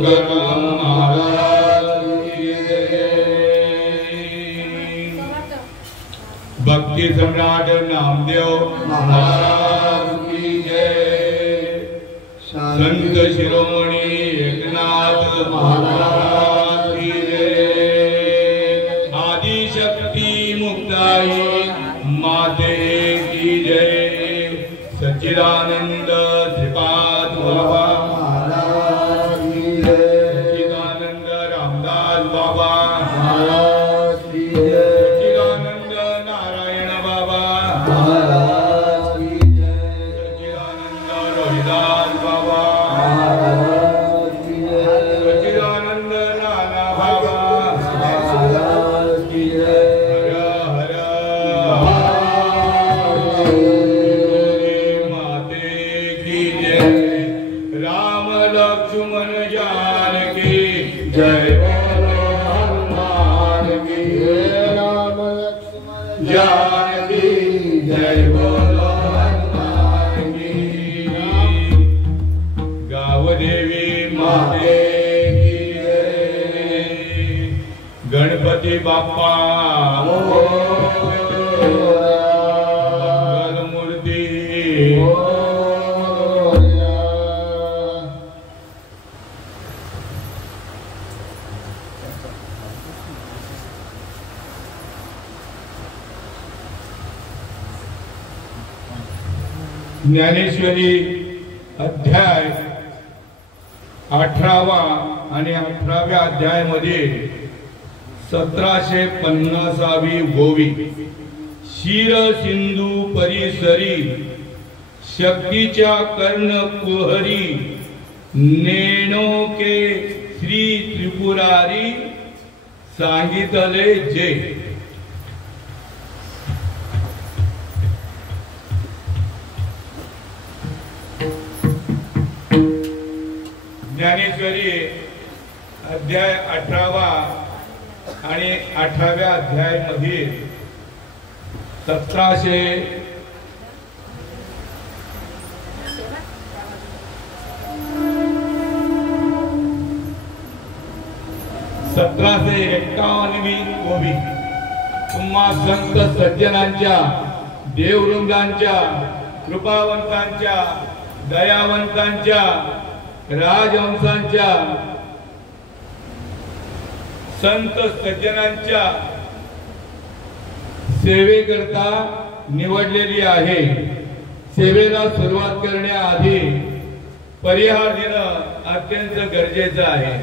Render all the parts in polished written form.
तुकाराम महाराज की जय। भक्ति सम्राट नामदेव महाराज की जय। संत शिरोमणी एकनाथ महाराज की जय। आदिशक्ति मुक्ताई माते की जय। सच्चिदानंद श्रीपाद बाबा महाराज की जय। सच्चिदानंद रामदास बाबा महाराज की जय। सच्चिदानंद नारायण बाबा महाराज की जय। सच्चिदानंद रोहिदास बाबा महाराज की जय। सच्चिदानंद नाना बाबा महाराज की जय। हर हर माते की जय। राम लक्ष्मण जानकी जय। बोलो हनुमान की जय। राम लक्ष्मण जानकी जय। बोलो हनुमान की। गावदेवी माते की जय। गणपती बाप्पा मंगलमूर्ती ज्ञानेश्वरी अध्याय 18वा आणि 18व्या अध्यायामध्ये 1750वी ओवी। शिर सिंधू परिसरी शक्तीच्या कर्ण कुहरी नेणोके श्री त्रिपुरारी सांगितले जे। ज्ञानेश्वरी अध्याय 18वा आणि 18व्या अध्यायामध्ये 1751वी ओवी। तुम्हा संत सज्जनांच्या देववृंदांच्या कृपावंतांच्या दयावंतांच्या राजहंसांच्या संत सज्जनांच्या सेवेकरता निवडलेली आहे। सेवेला सुरुवात करण्याआधी परिहार देणं अत्यंत गरजेचं आहे।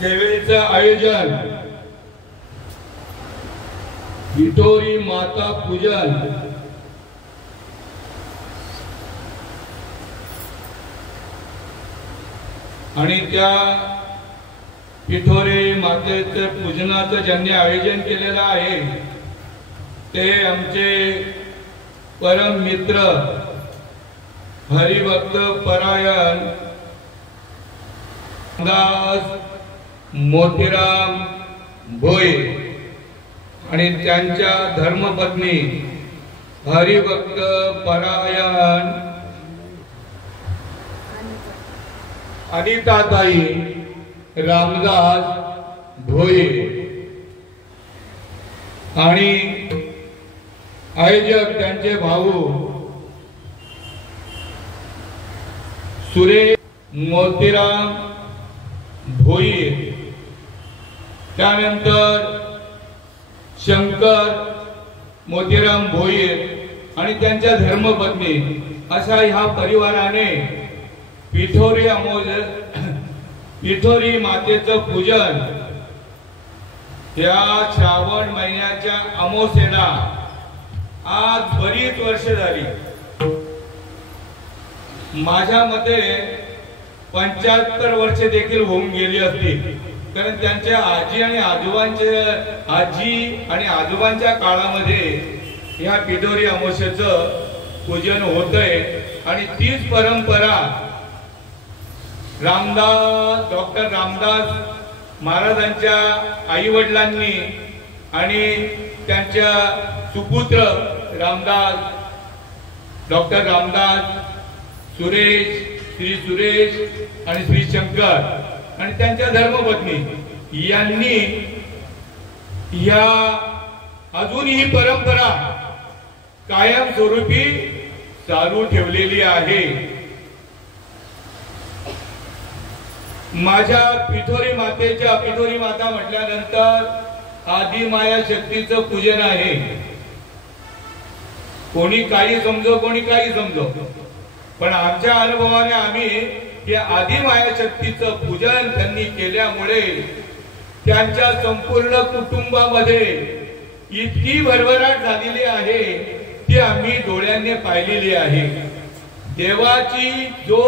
सेवेचं आयोजन विठोरी माता पूजन आणि त्या विठोरी मातेचे पूजनाचं ज्यांनी आयोजन केलेलं आहे ते आमचे परम मित्र हरिभक्त परायण दास मोतीराम भोये आणि त्यांच्या धर्मपत्नी हरिभक्त परायण अनिताताई रामदास भोये आणि आयोजक त्यांचे भाऊ सुरेश मोतीराम भोये, त्यानंतर शंकर मोतीराम भोये आणि त्यांच्या धर्मपत्नी अशा ह्या परिवाराने पिठोरी मातेचं पूजन त्या श्रावण महिन्याच्या अमावस्येला आज बरीच वर्ष झाली। माझ्या मते 75 वर्षे देखील होऊन गेली असतील, कारण त्यांच्या आजी आणि आजोबांच्या काळामध्ये या पिठोरी अमावस्येचं पूजन होतंय आणि तीच परंपरा डॉक्टर रामदास महाराजांच्या आई वडिलांनी आणि त्यांच्या सुपुत्र रामदास, डॉक्टर रामदास, सुरेश, श्री सुरेश आणि श्री शंकर आणि त्यांच्या धर्मपत्नी यांनी या अजून ही परंपरा कायमस्वरूपी चालू ठेवलेली आहे। माझ्या पिठोरी मातेच्या, पिठोरी माता म्हटल्यानंतर आदि माया शक्तीचं पूजन आहे। कोणी काही समजो, कोणी काही समजो, पण आमच्या अनुभवाने आम्ही या आदि माया शक्तीचं पूजन त्यांनी केल्यामुळे त्यांच्या संपूर्ण कुटुंबामध्ये इतकी भरभराट झालेली आहे ती आम्ही डोळ्यांनी पाहिलेली आहे। देवाची जो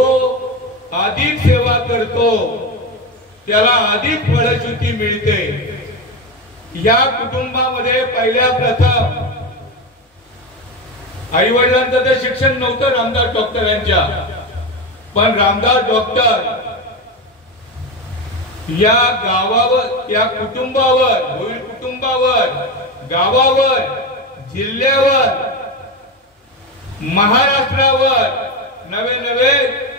अधिक सेवा करतो त्याला अधिक फलश्रुती मिळते। या कुटुंबामध्ये पहिल्या प्रथम आई वडिलांचं ते शिक्षण नव्हतं रामदास डॉक्टरांच्या, पण रामदास डॉक्टर या गावावर, या कुटुंबावर, भोईर कुटुंबावर, गावावर, जिल्ह्यावर, महाराष्ट्रावर नवे नवे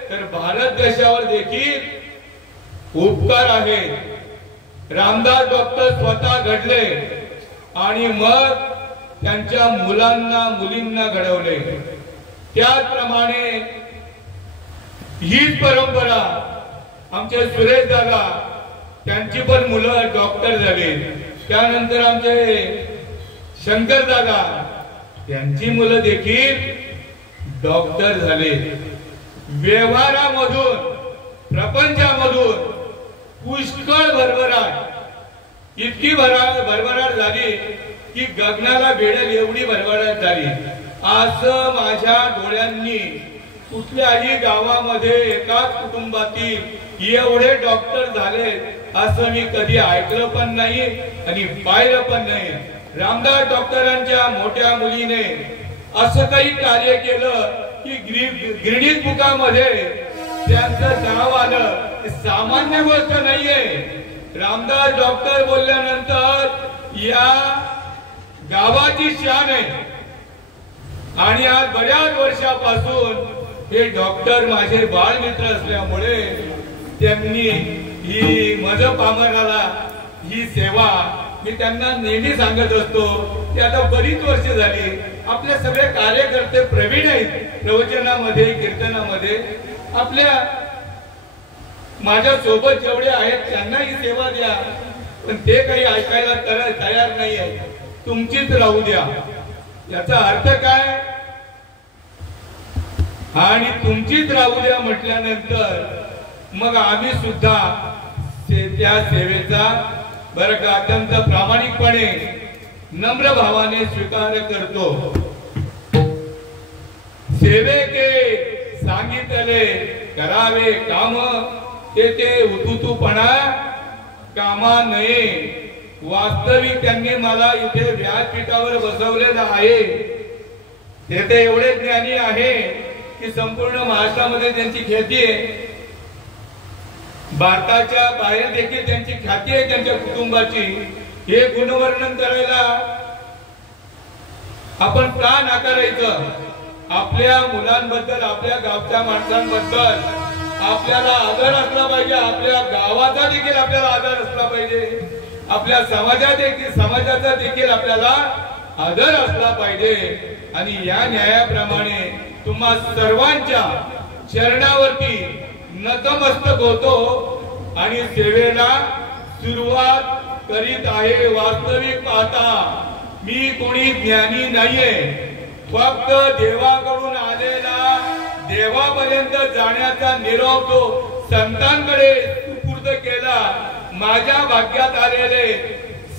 तर भारत देशावर देखील उपकार आहेत। रामदास डॉक्टर स्वतः घडले आणि मग त्यांच्या मुलांना मुलींना घडवले। त्याचप्रमाणे हीच परंपरा आमचे सुरेश दादा, त्यांची पण मुलं डॉक्टर झाली। त्यानंतर आमचे शंकर दादा, त्यांची मुलं देखील डॉक्टर झाले। व्यवहारामधून, प्रपंचामधून पुष्कळ भरभराट, इतकी भरभराट झाली की गगनाला भिडेल एवढी भरभराट झाली। असं माझ्या डोळ्यांनी कुठल्याही गावामध्ये एकाच कुटुंबातील एवढे डॉक्टर झाले असं मी कधी ऐकलं पण नाही आणि पाहिलं पण नाही। रामदास डॉक्टरांच्या मोठ्या मुलीने असं काही कार्य केलं की गिरणीत बुकामध्ये त्यांचं नाव आलं। सामान्य गोष्ट नाहीये। रामदास डॉक्टर बोलल्यानंतर या गावाची शान आहे आणि आज बऱ्याच वर्षापासून हे डॉक्टर माझे बाळमित्र असल्यामुळे त्यांनी ही मज पामराला ही सेवा मी त्यांना नेहमी सांगत असतो की आता बरीच वर्ष झाली आपले सगळे कार्यकर्ते प्रवीण आहेत, प्रवचनामध्ये, कीर्तनामध्ये, आपल्या माझ्या सोबत जेवढे आहेत त्यांना ही सेवा द्या, पण ते काही ऐकायला तयार नाही आहे। तुमचीच राहू द्या। याचा अर्थ काय? आणि तुमचीच राहू द्या म्हटल्यानंतर मग आम्ही सुद्धा त्या सेवेचा बरं का अत्यंत प्रामाणिकपणे नम्र भावाने स्वीकार करतो। सेवेके सांगितले करावे काम, ते उतुतूपणा कामा नये। वास्तविक त्यांनी मला इथे व्यासपीठावर बसवलेलं आहे। ते एवढे ज्ञानी आहे की संपूर्ण महाराष्ट्रामध्ये त्यांची ख्याती आहे, भारताच्या बाहेर देखील त्यांची ख्याती आहे त्यांच्या कुटुंबाची। हे गुणवर्णन करायला आपण का नाकारायचं? आपल्या मुलांबद्दल, आपल्या गावच्या माणसांबद्दल आपल्याला आदर असला पाहिजे। आपल्या गावाचा देखील आपल्याला आदर असला पाहिजे, आपल्या समाजाचा देखील आपल्याला आदर असला पाहिजे। आणि या न्यायाप्रमाणे तुम्हा सर्वांच्या चरणावरती नतमस्तक होतो आणि सेवेला सुरुवात करीत आहे। वास्तविक पाहता मी कोणी ज्ञानी नाहीये, फक्त देवाकडून आलेला, देवापर्यंत जाण्याचा निरोप तो संतांकडे सुपूर्द केला। माझ्या भाग्यात आलेले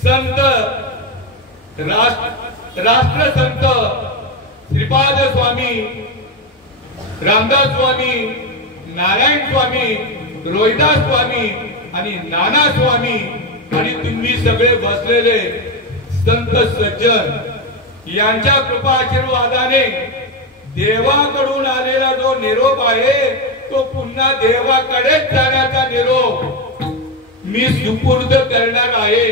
संत, राष्ट्रसंत श्रीपाद स्वामी, रामदास स्वामी, नारायण स्वामी, रोहिदास स्वामी आणि नाना स्वामी आणि तुम्ही सगळे बसलेले संत सज्जन यांच्या कृपा आशीर्वादाने देवाकडून आलेला जो निरोप आहे तो पुन्हा देवाकडेच जाण्याचा निरोप मी सुपूर्द करणार आहे.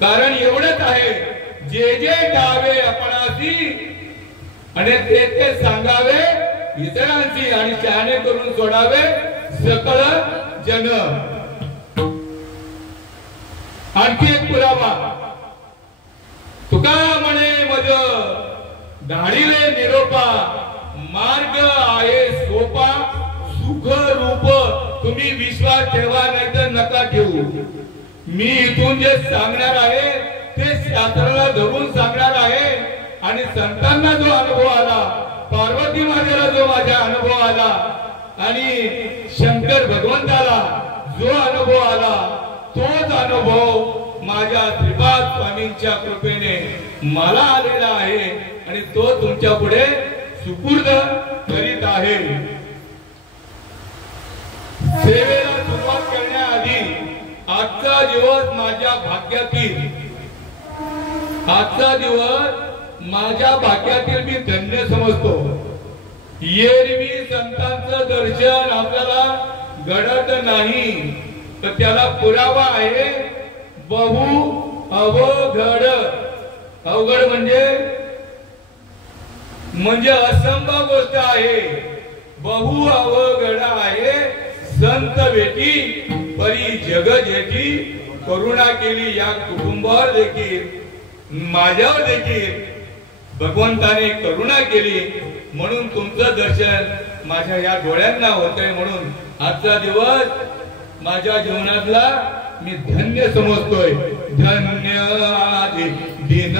कारण एवढंच आहे, जे जे ठावे आपणासी आणि ते सांगावे इतरांची आणि शहाणे करून सोडावे सकळ जन. आणखी एक पुरावा, तुका म्हणे मज धाडिले निरोपा, मार्ग आहे सोपा सुख रूप. तुम्ही विश्वास ठेवा नाही तर नका ठेवू. मी इथून जे सांगणार आहे ते शास्त्राला धरून सांगणार आहे. आणि संतांना जो अनुभव आला, पार्वती मातेला जो माझा अनुभव आला आणि शंकर भगवंताला जो अनुभव आला, तोच अनुभव माझ्या श्रीपाद स्वामींच्या कृपेने मला आलेला आहे आणि तो तुमच्या पुढे सुपूर्द करीत आहे. सेवेला सुरुवात करण्याआधी आजचा दिवस माझ्या भाग्यातील मी धन्य समजतो. एरवी संतांचं दर्शन आपल्याला घडत नाही, तर त्याला पुरावा आहे बहु अवघड. अवघड म्हणजे असंभव गोष्ट आहे. बहु अवघड आहे. संत भेटी परी जग जेठी, करुणा केली या कुटुंबावर देखील, माझ्यावर देखील भगवंताने करुणा केली. म्हणून तुमचं दर्शन माझ्या या डोळ्यांना होतंय. म्हणून आजचा दिवस माझ्या जीवनातला मी धन्य समजतोय. धन्य आदि दिन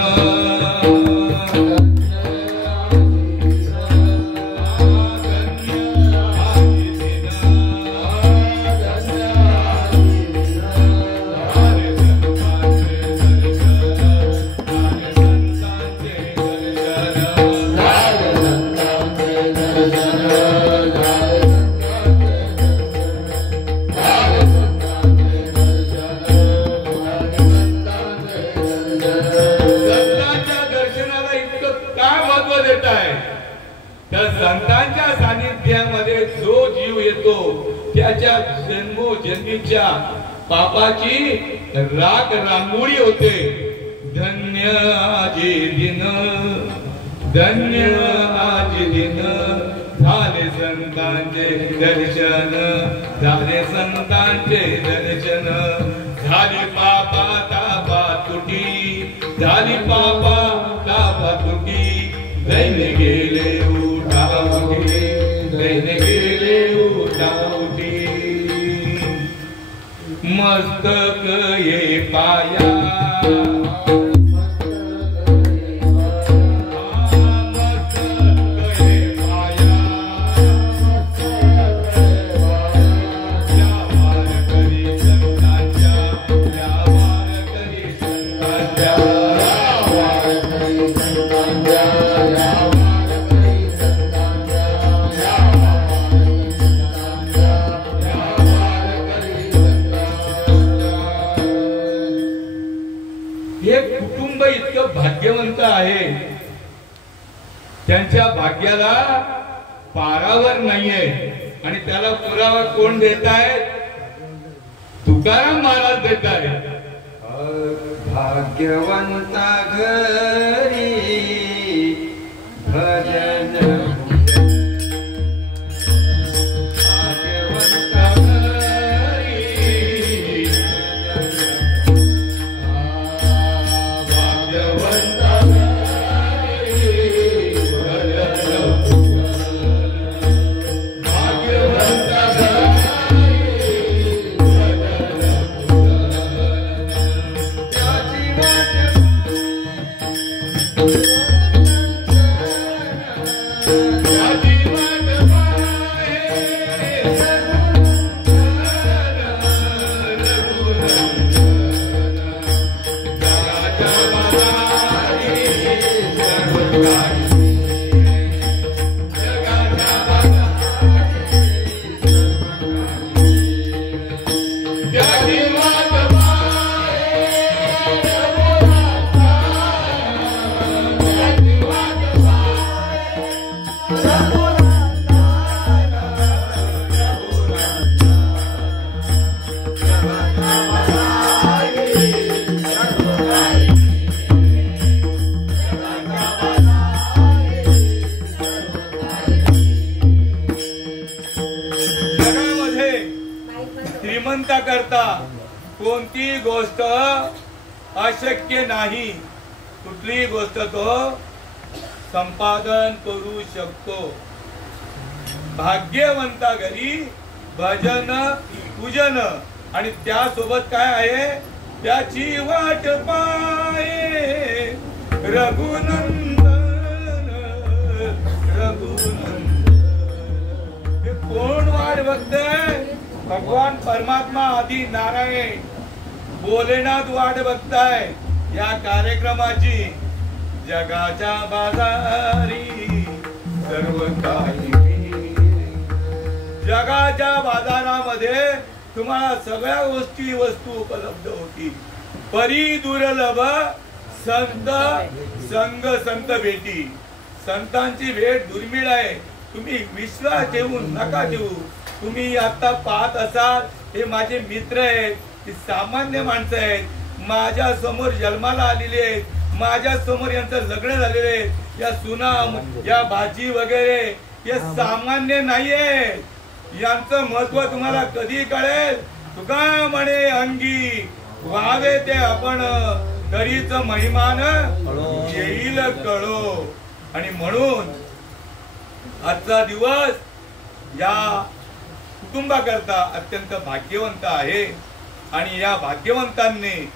संतांच्या सानिध्यामध्ये जो जीव येतो त्याच्या जन्मोजन्मीच्या पापाची राख रांगोळी होते. धन्य आजी दिन, धन्य आजी दिन, झाले संतांचे दर्शन, झाले संतांचे दर्शन. झाली पापा तापा तुटी, झाली पापा तापा तुटी. दैन गेले उठावटी, दैन गेले उठावटी. मस्तक ये पाया, भाग्यवंत आहे. त्यांच्या भाग्याला पारावर नाहीये. आणि त्याला पुरावा कोण देत आहे? तुकाराम महाराज देत आहे. भाग्यवंता घरी भजन, श्रीमंता करता कोणती गोष्ट अशक्य नाही, कुठलीही गोष्ट तो संपादन करू शकतो. भाग्यवंता घरी भजन पूजन आणि त्यासोबत काय आहे, त्याची वाट पाये रघुनंदन रघुनंदन. हे कोण वाट बघतंय? भगवान परमात्मा आदि नारायण भोलेनाथ वाट बघताय या कार्यक्रमाची. जगाच्या बाजारी सर्व काही, जगाच्या बाजारामध्ये तुम्हाला सगळ्या गोष्टी वस्तू उपलब्ध होती. परी दुर्लभ संत संग संत भेटी. संतांची भेट दुर्मिळ आहे. तुम्ही विश्वास ठेवून नका ठेवू. तुम्ही आता पाहत असाल हे माझे मित्र आहेत, ही सामान्य माणसं आहेत, माझ्या समोर जन्माला आलेले आहेत, माझ्या समोर यांचं लग्न झालेले आहे. या सुना या भाजी वगैरे हे सामान्य नाहीये. यांचं महत्व तुम्हाला कधी कळेल? तुका म्हणे अंगी व्हावे ते आपण, तरीच महिमान येईल कळो. आणि म्हणून आजचा दिवस या कुटुंबाकरता अत्यंत भाग्यवंत आहे. आणि या भाग्यवंतांनी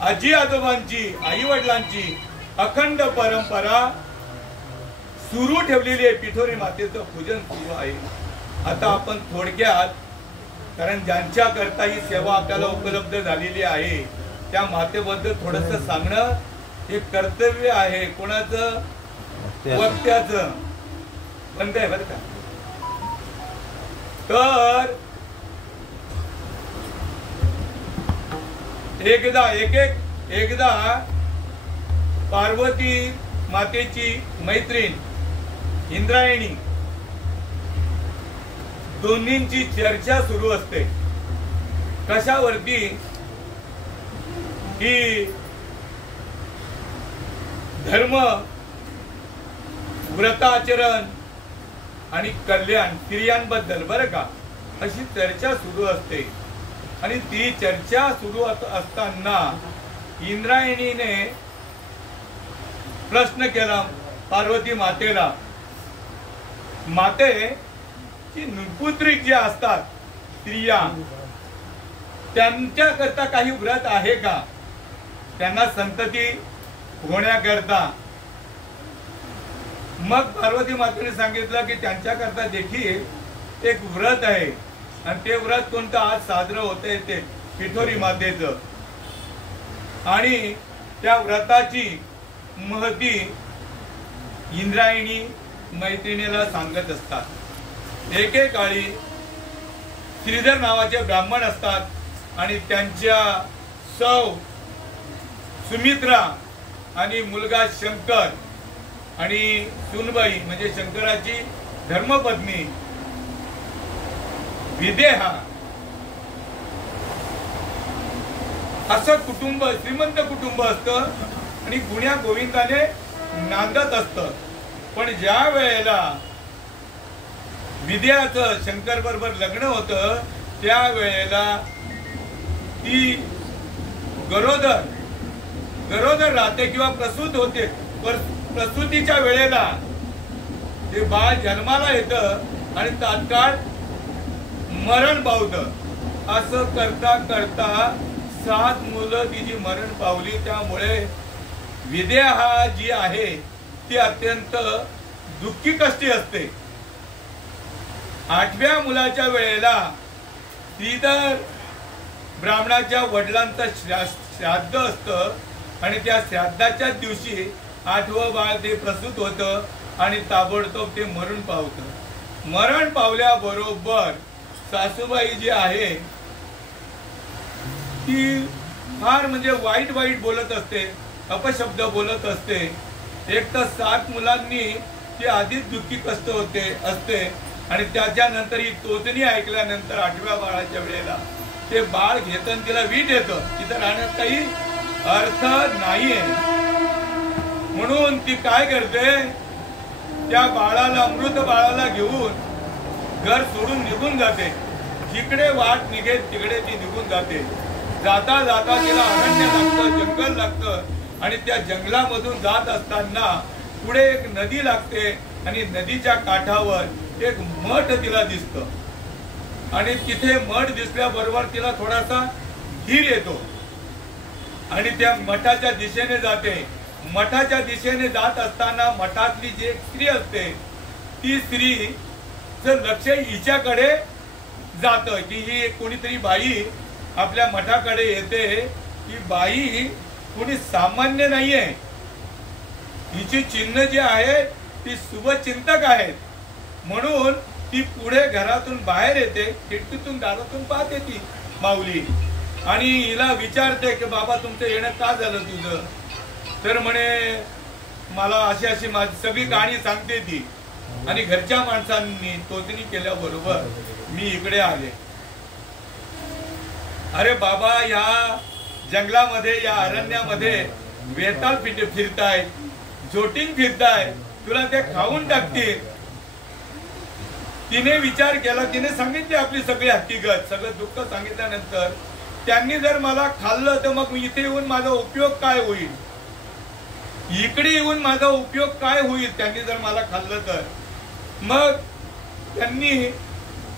आजी आजोबांची आई वडिलांची अखंड परंपरा सुरू ठेवलेली आहे. पिठोरी मातेचं पूजन सुरू आहे. आता आपण थोडक्यात, कारण ज्यांच्या करता ही सेवा आपल्याला उपलब्ध झालेली आहे त्या मातेबद्दल थोडस सांगणं हे कर्तव्य आहे. कोणाचं? वक्त्याचं. बंद आहे बरं का. तर एकदा पार्वती मातेची मैत्रीण इंद्रायणी दोन्हींची चर्चा सुरू असते. कशावरती? की धर्म, व्रताचरण आणि कल्याण स्त्रियांबद्दल बरं का, अशी चर्चा सुरू असते. आणि ती चर्चा सुरू असताना इंद्रायणीने प्रश्न केला पार्वती मातेला, माते की नपुंसक जे असतात स्त्रिया, त्यांच्या करता काही व्रत आहे का त्यांना संतती होण्याकरता? मग पार्वती मातेने सांगितलं की त्यांच्या करता देखील एक व्रत आहे. आणि ते व्रत कोणतं आज साजरं होतंय ते पिठोरी मातेचं. आणि त्या व्रताची महती इंद्रायणी मैत्रिणीला सांगत असतात. एकेकाळी श्रीधर नावाचे ब्राह्मण असतात आणि त्यांच्या सौ सुमित्रा आणि मुलगा शंकर आणि सुनबाई म्हणजे शंकराची धर्मपत्नी विदेहा, असं कुटुंब, श्रीमंत कुटुंब असतं आणि गुण्या गोविंदाने नांदत असतं. पण ज्या वेळेला विद्याचं शंकर बरोबर लग्न होतं त्या वेळेला ती गरोदर राहते किंवा प्रसूत होते. प्रसूतीच्या वेळेला ते बाळ जन्माला येतं आणि तात्काळ मरण पावतं. असं करता करता 7 मुलं तिची मरण पावली. त्यामुळे विदेहा जी आहे ती अत्यंत दुःखी कष्टी असते. 8व्या मुलाच्या वेळेला श्रीधर ब्राह्मणाच्या वडिलांचं श्राद्ध असतं आणि त्या श्राद्धाच्याच दिवशी 8वं बाळ ते प्रसूत होतं आणि ताबडतोब ते मरण पावतं. मरण पावल्याबरोबर सासूबाई जी आहे ती फार म्हणजे वाईट बोलत असते, अपशब्द बोलत असते. एक तर 7 मुलांनी ती आधीच दुःखी कष्ट असते आणि त्याच्यानंतर ही तोचणी ऐकल्यानंतर 8व्या बाळाच्या वेळेला ते बाळ घेतं तिला वीट येतं. तिथं राहण्यात काही अर्थ नाहीये. म्हणून ती काय करते, त्या बाळाला, अमृत बाळाला घेऊन घर सोडून निघून जाते. जिकडे वाट निघेल तिकडे ती निघून जाते. जाता जाता तिला अरण्य लागतं, जंगल लागतं आणि त्या जंगलामधून जात असताना पुढे एक नदी लागते आणि नदीच्या काठावर एक मठ तिला दिसतं आणि तिथे मठ दिसल्याबरोबर तिला थोडासा धीर येतो आणि त्या मठाच्या दिशेने जाते. मठाच्या दिशेने जात असताना मठातली जी एक स्त्री असते ती स्त्रीचं लक्ष हिच्याकडे जातं की ही कोणीतरी बाई आपल्या मठाकडे येते. ही बाई कोणी सामान्य नाहीये. हिची चिन्ह जी आहे ती शुभचिंतक आहेत. म्हणून ती पुढे घरातून बाहेर येते, खिडकीतून दारातून पाहते ती माऊली आणि हिला विचारते की बाबा तुमचं येणं का झालं तुझं. तर म्हणे मला अशी अशी माझी सगळी कहाणी सांगते ती आणि घरच्या माणसांनी तोचणी केल्याबरोबर मी इकडे आले. अरे बाबा या जंगलामध्ये या अरण्यामध्ये वेताल फिरताय, जोटिंग फिरताय, तुला ते खाऊन टाकतील. तिने विचार केला, तिने सांगितली आपली सगळी हकीकत, सगळं दुःख सांगितल्यानंतर त्यांनी जर मला खाल्लं तर मग इथे येऊन माझा उपयोग काय होईल, इकडे येऊन माझा उपयोग काय होईल त्यांनी जर मला खाल्लं तर. मग त्यांनी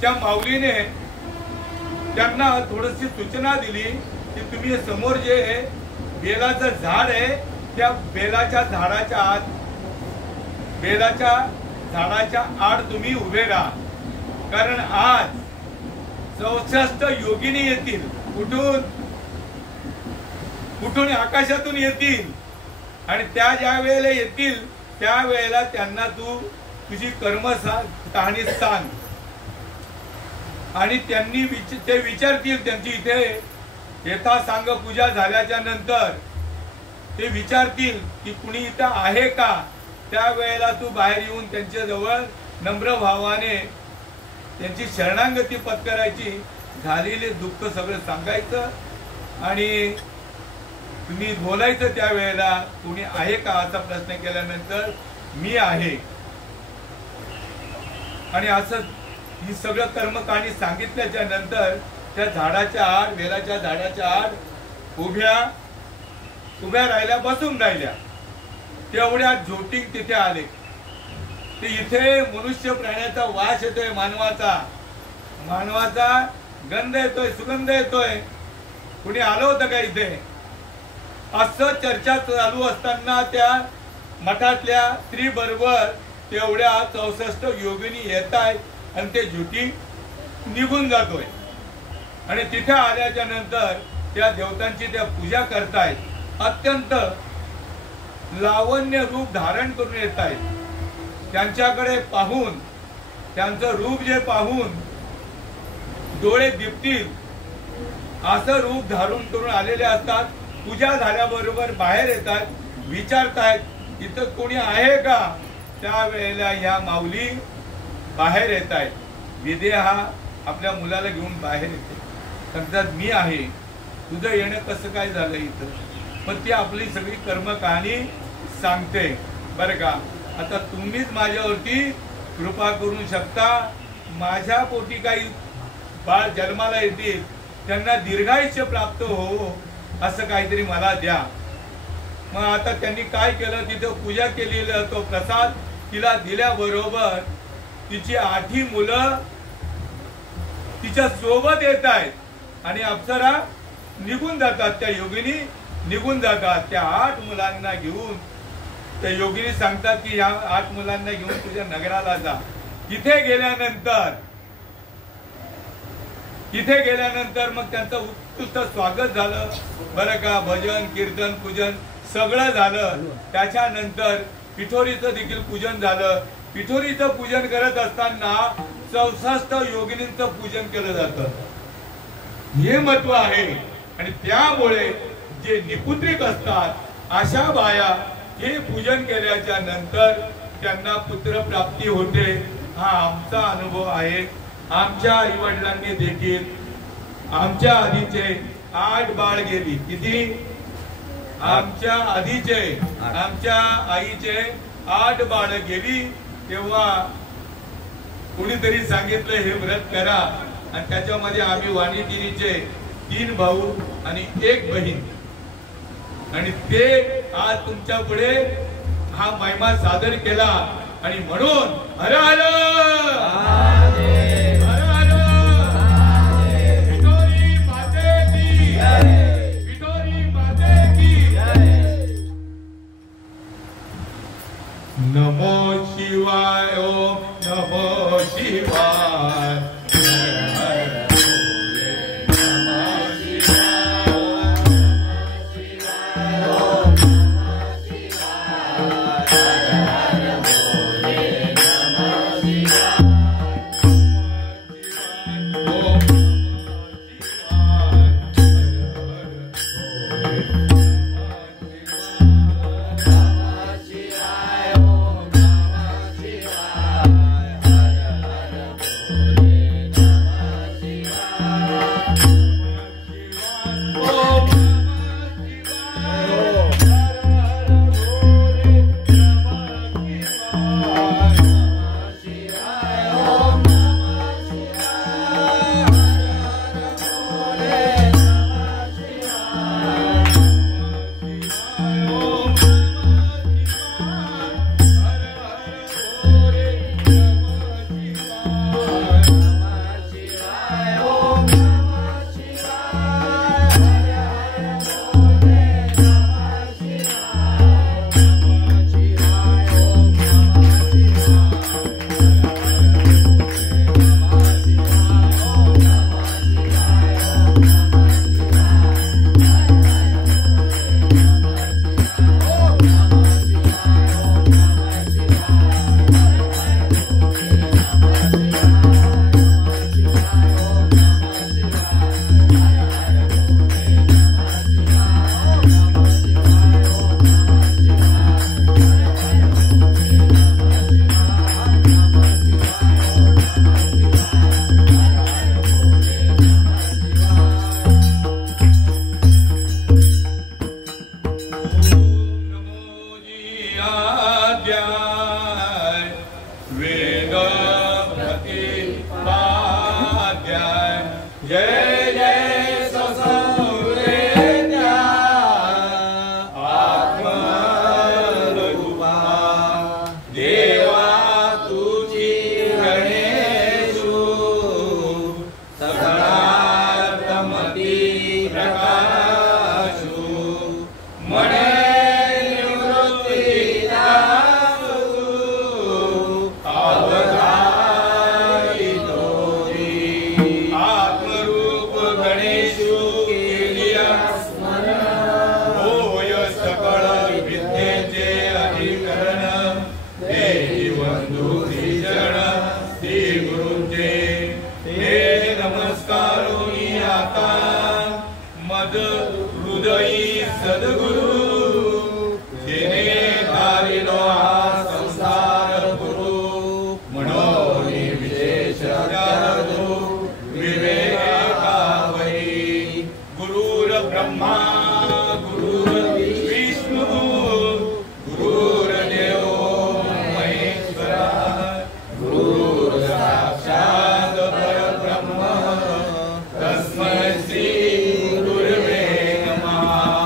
त्या माऊलीने त्यांना थोडीशी सूचना दिली की तुम्ही समोर जे बेलाचं झाड आहे त्या बेलाच्या झाडाच्या आड तुम्ही उभे राहा. कारण आज 64 योगिनी येतील. कुठून आकाशातून येतील आणि त्या ज्या वेळेला येतील त्यावेळेला त्यांना तू तुझी कर्म कहाणी सांग आणि त्यांनी ते विचारतील. त्यांची इथे यथा सांग पूजा झाल्याच्या नंतर ते विचारतील की कुणी इथं आहे का. त्यावेळेला तू बाहेर येऊन त्यांच्या जवळ नम्र भावाने त्यांची शरणागती पत्करायची, झालेले दुःख सगळं सांगायचं आणि तुम्ही बोलायचं. त्यावेळेला कुणी आहे का असा प्रश्न केल्यानंतर मी आहे आणि असं ही सगळं कर्म कहाणी सांगितल्याच्या नंतर त्या झाडाच्या आड, बेलाच्या झाडाच्या आड उभ्या राहिल्या, बसून राहिल्या. तेवढ्या जोटिंग तिथे आले. ते इथे मनुष्य प्राण्याचा वास येतोय, मानवाचा गंध येतोय, सुगंध येतोय. कुणी आलं होतं का इथे. असं चर्चा चालू असताना त्या मठातल्या स्त्री बरोबर तेवढ्या 64 योगिनी येत आहेत आणि ते ज्योती निघून जातोय आणि तिथे आल्याच्या नंतर त्या देवतांची त्या पूजा करतायत. अत्यंत लावण्य रूप धारण करून येत आहेत. त्यांच्याकडे पाहून, त्यांचं रूप जे पाहून डोळे दिपतील असं रूप धारण करून आलेले असतात. पूजा झाल्याबरोबर बाहेर येतात, विचारतायत इथं कोणी आहे का. त्यावेळेला ह्या माऊली बाहेर येत आहेत. विद्या हा आपल्या मुलाला घेऊन बाहेर येते, सांगतात मी आहे. तुझं येणं कसं काय झालं इथं. पण ती आपली सगळी कर्म कहाणी सांगते बरं का. आता तुम्हीच माझ्यावरती कृपा करू शकता. माझ्या पोटी काही बाळ जन्माला येतील त्यांना दीर्घायुष्य प्राप्त हो असं काहीतरी मला द्या. मग आता त्यांनी काय केलं, तिथं पूजा केलेली, तो प्रसाद तिला दिल्याबरोबर तिची 8 मुलं तिच्या सोबत येत आहेत आणि अप्सरा निघून जातात. त्या योगिनी निघून जातात. त्या 8 मुलांना घेऊन त्या योगिनी सांगतात की या 8 मुलांना घेऊन तुझ्या नगराला जा. तिथे गेल्यानंतर मग त्यांचं उत्कृष्ट स्वागत झालं बरं का. भजन, कीर्तन, पूजन सगळं झालं. त्याच्यानंतर पिठोरीचं देखील पूजन झालं. पिठोरीचं पूजन करत असताना 64 योगिनींचं पूजन केलं जातं. हे महत्व आहे आणि त्यामुळे जे निपुत्रिक असतात अशा बाया हे पूजन केल्याच्या नंतर त्यांना पुत्र प्राप्ती होते. हा आमचा अनुभव आहे. आमच्या आई वडिलांनी देखील आमच्या आधीचे 8 बाळ गेली. किती? आमच्या आधीचे, आमच्या आईचे 8 बाळ गेली. तेव्हा कुणीतरी सांगितलं हे व्रत करा आणि त्याच्यामध्ये आम्ही वाणीगिरीचे 3 भाऊ आणि 1 बहीण आणि ते आज तुमच्या पुढे हा महिमा सादर केला आणि म्हणून हर हर हर हर विठोरी माते की विठोरी माते की नमो शिवाय ओम नमो शिवाय तस्मै श्री गुरुवे नमः।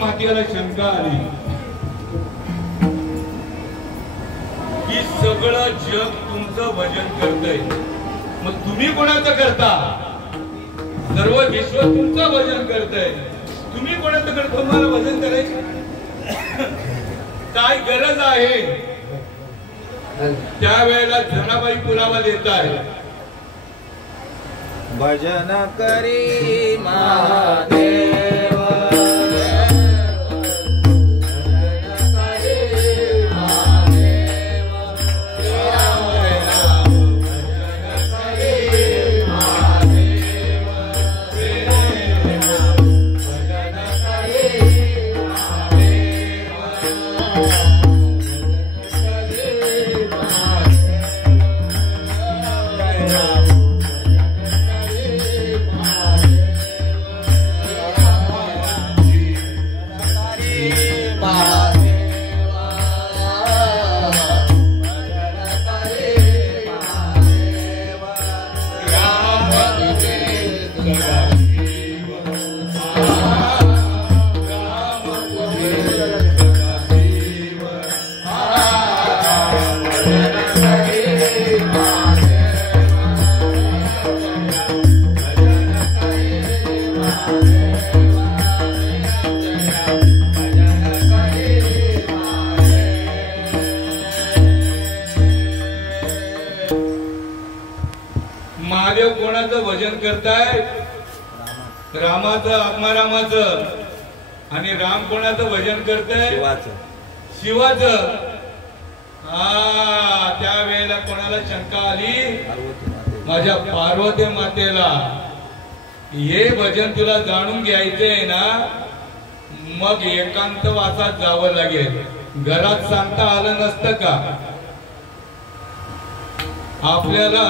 मातेला शंका आली की सगळं जग तुमचं भजन करतंय, मग तुम्ही कोणाचं करता? सर्व विश्व तुमचं भजन करतंय, तुम्ही कोणाचं करतो? मला भजन करायचं काय गरज आहे? त्यावेळेला जनाबाई पुरावा देत आहे, भजन करी महादेव, महादेव कोणाचं भजन करताय? रामाचं, आत्मारामाचं. आणि राम कोणाचं भजन करताय? शिवाचं. त्यावेळेला कोणाला शंका आली? माझ्या पार्वती मातेला. हे भजन तुला जाणून घ्यायचंय ना, मग एकांतवासात जावं लागेल. घरात सांगता आलं नसतं का? आपल्याला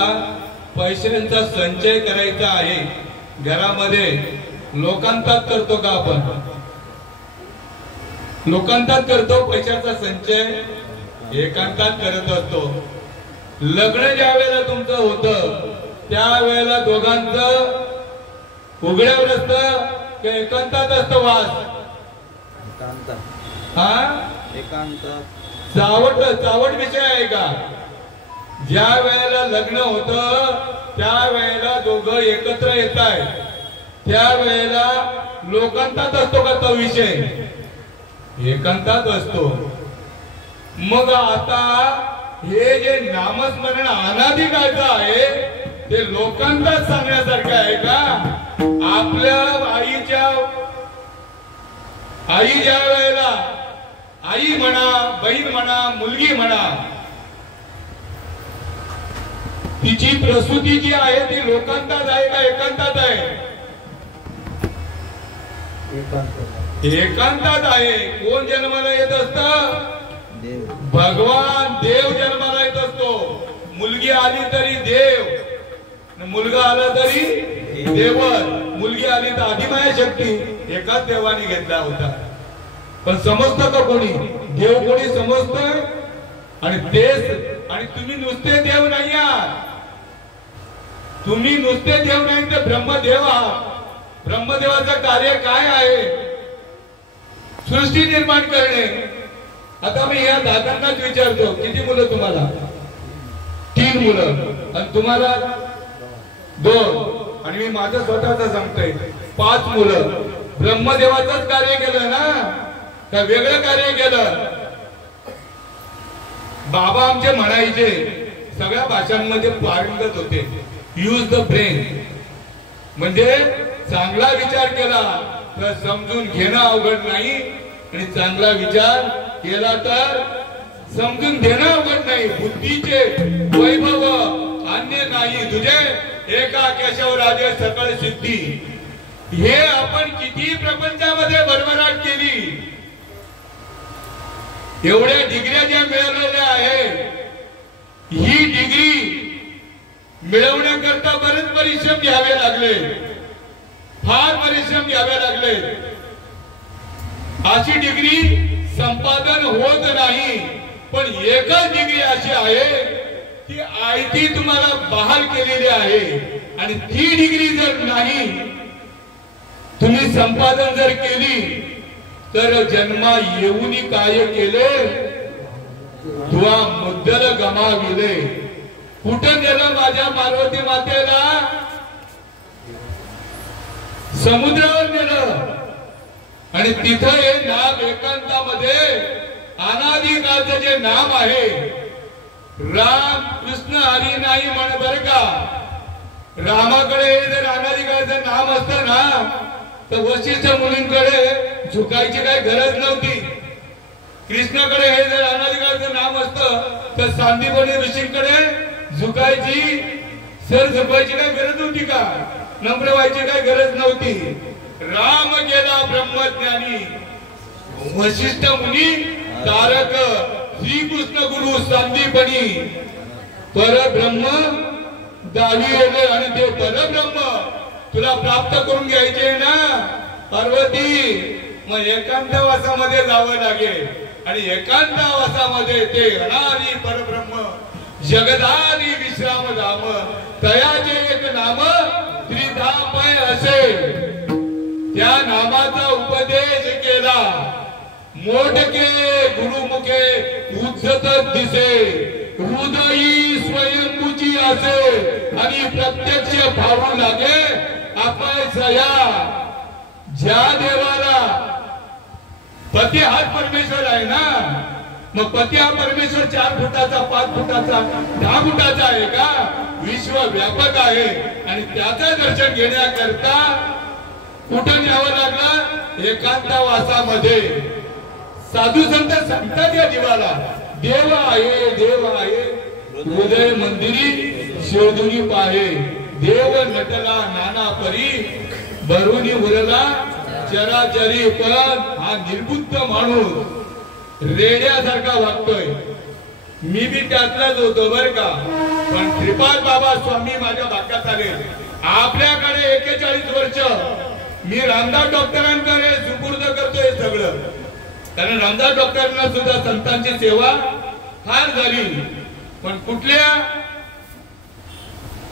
पैशांचा संचय करायचा आहे, घरामध्ये लोकांतात करतो का आपण? लोकांतात करतो पैशाचा संचय, एकांतात करत असतो. लग्न ज्या वेळेला तुमचं होतं त्यावेळेला दोघांचं उघड्यावर असतं की एकांतात असतं? वास एकांत चावट विषय आहे का? ज्या वेळेला लग्न होतं त्यावेळेला दोघं एकत्र येत आहेत, त्यावेळेला लोकांतात असतो का तो विषय? एकांतात असतो. मग आता हे जे नामस्मरण अनादिकाळचं आहे ते लोकांतात सांगण्यासारखं आहे का? आपल्या आई ज्या वेळेला, आई म्हणा, बहीण म्हणा, मुलगी म्हणा, तिची प्रसूती जी आहे ती लोकांतात आहे का एकांतात आहे? एकांतात आहे. कोण जन्माला येत असतं? भगवान देव जन्माला येत असतो. मुलगी आली तरी देव, मुलगा आला तरी देवर. मुलगी आली तर आदिमाया शक्ती एकाच देवाने घेतला होता. पण समजतं का कोणी? देव कोणी समजतोय? आणि तेच, आणि तुम्ही नुसते देव नाही आहात, तुम्ही नुसते देव नाही तर ब्रह्मदेव आहात. ब्रह्मदेवाचं कार्य काय आहे? सृष्टी निर्माण करणे. आता मी या दादांनाच विचारतो, किती मुलं तुम्हाला? 3 मुलं. आणि तुम्हाला 2. आणि मी माझं स्वतःच सांगतोय 5 मुलं. ब्रह्मदेवाचंच कार्य केलं ना, का वेगळं कार्य केलं? बाबा आमचे म्हणायचे, सगळ्या भाषांमध्ये पारंगत होते, यूज द ब्रेन. म्हणजे चांगला विचार केला तर समजून घेणं अवघड नाही, आणि चांगला विचार केला तर समजून घेणं अवघड नाही. बुद्धीचे वैभव अन्य नाही तुझे, एका केशवराजे सकळ सिद्धी. हे आपण किती प्रपंचामध्ये भरभराट केली, एवढ्या डिग्र्या ज्या मिळवलेल्या आहेत, ही डिग्री मिळवण्याकरता बरेच परिश्रम घ्यावे लागले, फार परिश्रम घ्यावे लागले. अशी डिग्री संपादन होत नाही. पण एकच डिग्री अशी आहे ती आयती तुम्हाला बहाल केलेली आहे. आणि ती डिग्री जर नाही तुम्ही संपादन जर केली तर जन्मा येऊनी काय केले तुला मुद्दल गमाविले. कुठं नेलं माझ्या पार्वती मातेला? समुद्रावर नेलं. आणि तिथं हे नाम एकांतामध्ये अनादी काळचं जे नाम आहे राम कृष्ण हरी नाही म्हण बर का. रामाकडे जर अनादी काळचं नाम असतं ना तर वशिष्ठ मुलींकडे झुकायची काही गरज नव्हती. कृष्णाकडे हे जर अनादी काळचं नाम असतं तर सांदीपणी ऋषींकडे झुकायची सर झुकायची काही गरज नव्हती का? नम्र व्हायची काही गरज नव्हती. राम गेला ब्रह्मज्ञानी वशिष्ठ मुनी तारक श्रीकृष्ण गुरु सांदीपणी परब्रह्म दावी येले. आणि ते परब्रह्म तुला प्राप्त करून घ्यायचे ना पार्वती, मग एकांतवासामध्ये जावं लागेल. आणि एकांतवासामध्ये ते अनादी परब्रह्म जगदादी विश्राम धाम तयाचे एक नाम त्रिधामय असे. त्या नामाचा उपदेश केला. मोठके गुरुमुखे उज्जत दिसे हृदयी स्वयंभूची असे. आणि प्रत्यक्ष भावू लागे आपल्या ज्या देवाला पती हा परमेश्वर आहे ना, मग पती हा परमेश्वर 4 फुटाचा 5 फुटाचा 10 फुटाचा आहे का? विश्व व्यापक आहे. आणि त्याचं दर्शन घेण्याकरता कुठं न्यावं लागलं? एकांतवासामध्ये. साधू संत सांगतात या जीवाला देव आहे देव आहे हृदय मंदिरी शोधुनी पाहे. देव नटला नाना परी भरुनी उरला चराचरी. पण हा निर्बुद्ध माणूस रेड्यासारखा वागतोय. मी बी त्यातलाच होतो बर का. पण श्रीपाद बाबा स्वामी माझ्या भागात आले. आपल्याकडे 41 वर्ष मी रामदास डॉक्टरांकडे सुपूर्द करतोय सगळं. कारण रामदास डॉक्टरांना सुद्धा संतांची सेवा फार झाली. पण कुठल्या